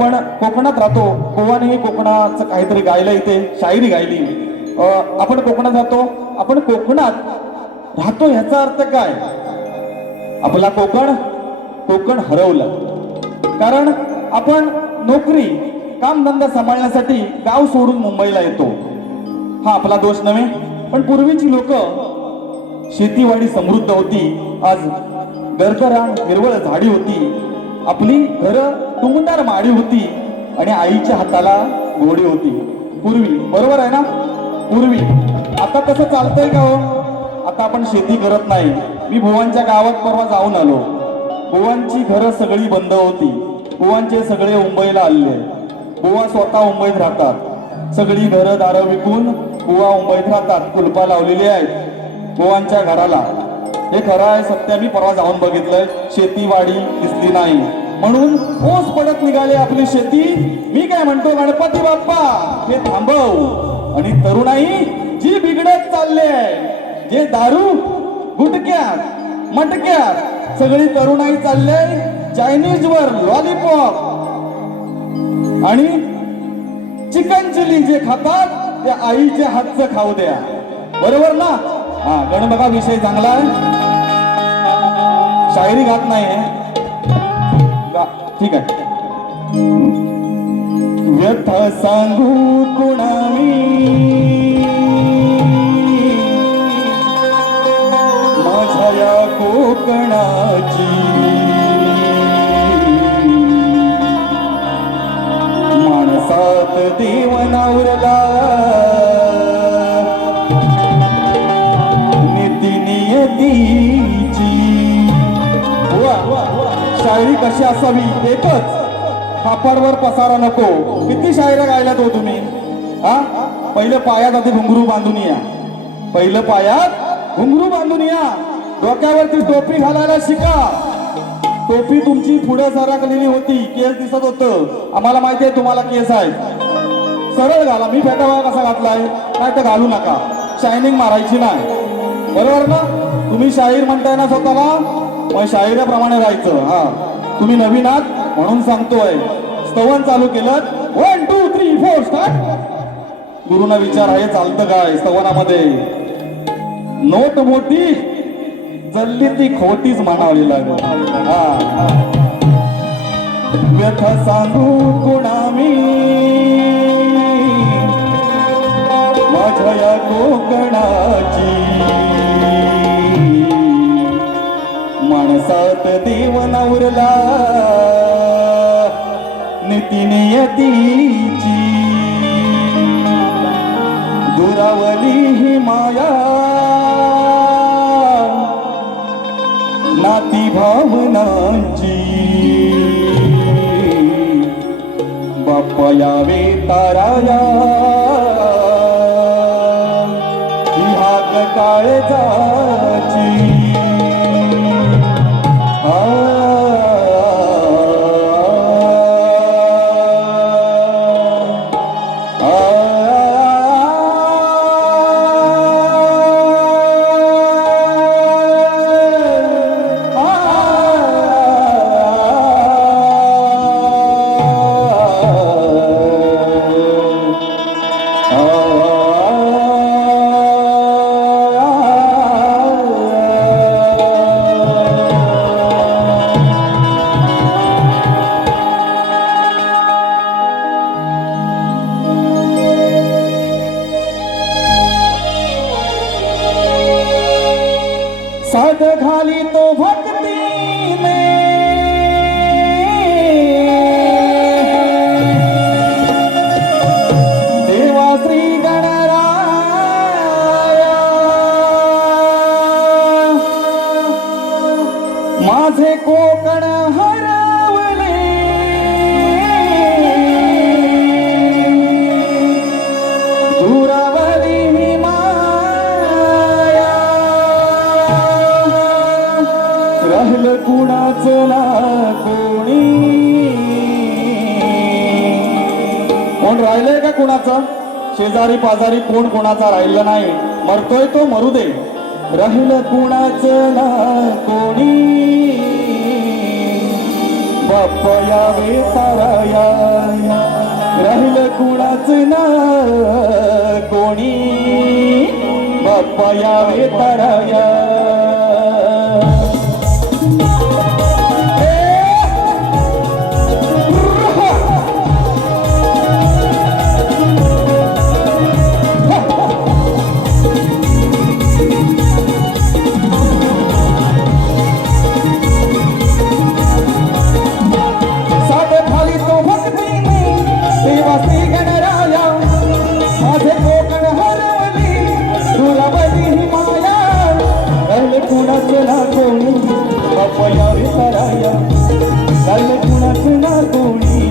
आपण कोकणात राहतो. गोवानेही कोकणाचं काहीतरी गायलं इथे शायरी गायली. आपण कोकणात राहतो. आपण कोकणात राहतो ह्याचा अर्थ काय? आपला कोकण कोकण हरवलं. कारण आपण नोकरी कामधंदा सांभाळण्यासाठी गाव सोडून मुंबईला येतो. हा आपला दोष नव्हे पण पूर्वीची लोक शेतीवाडी समृद्ध होती. आज गरगराण हिरवळ झाडी होती. आपली घरं टुंगदार माडी होती आणि आईच्या हाताला घोडी होती. पूर्वी बरोबर आहे ना? पूर्वी. आता कसं चालतंय का हो? आता आपण शेती करत नाही. मी भुवांच्या गावात परवा जाऊन आलो. भुवांची घरं सगळी बंद होती. भुवांचे सगळे मुंबईला आले बुवा स्वतः मुंबईत राहतात. सगळी घरं दारं विकून बुवा मुंबईत राहतात. कुलपा लावलेली आहेत बुवांच्या घराला. हे खरं आहे सत्य. मी परवा जाऊन बघितलंय. शेतीवाडी दिसली नाही. म्हणून ओस पडत निघाली आपली शेती. मी काय म्हणतो गणपती बाप्पा हे थांबव. आणि तरुणाई जी बिघडत चालले आहे जे दारू गुटक्यात मटक्यात सगळी तरुणाई चालले चायनीज वर लॉलीपॉप आणि चिकन चिली जे खातात त्या आईच्या हातचं खाऊ द्या. बरोबर ना? हा गण बघा विषय चांगला आहे. शायरी घात नाही ठीक आहे. व्यथा सांगू कुणामी कशी असावी एकच फापडवर पसारा नको. किती शायरा गायल्यात हो तुम्ही? हा? पहिलं पायात आधी घुंगरू बांधून या. पहिलं पायात घुंगरू बांधून या. डोक्यावरती टोपी घालायला शिका. टोपी तुमची पुढे सरकलेली होती. केस दिसत होतं. आम्हाला माहिती आहे तुम्हाला केस आहे सरळ घाला. मी फेटावा कसा घातलाय? काय तर घालू नका. शायनिंग मारायची नाही. बरोबर ना? तुम्ही शाहीर म्हणताय ना स्वतःला? मग शाहिराप्रमाणे राहायचं. हा. तुम्ही नवीन आहात म्हणून सांगतोय. स्तवन चालू केलं. One two three four start गुरुना विचार आहे चालतं काय स्तवनामध्ये? नोट मोठी जल्ली ती खोटीच म्हणावी लागत हा. हा. व्यथा सांगू माझ्या कोकणाची सात देव नवरला नीती दुरावली ही माया. नाती भावनांची. बाप्पा यावे ताराया ही जा. कोण राहिलंय का कोणाचं? शेजारी पाजारी कोण कोणाचा राहिलं नाही? मरतोय तो मरू दे राहिलं कोणाचं ना कोणी? बापया वेताराया राहिलं कुणाचं ना कोणी? बापया वेताराया केला कोणी? बापयावे साराया घाल कुणाचे ना कोणी?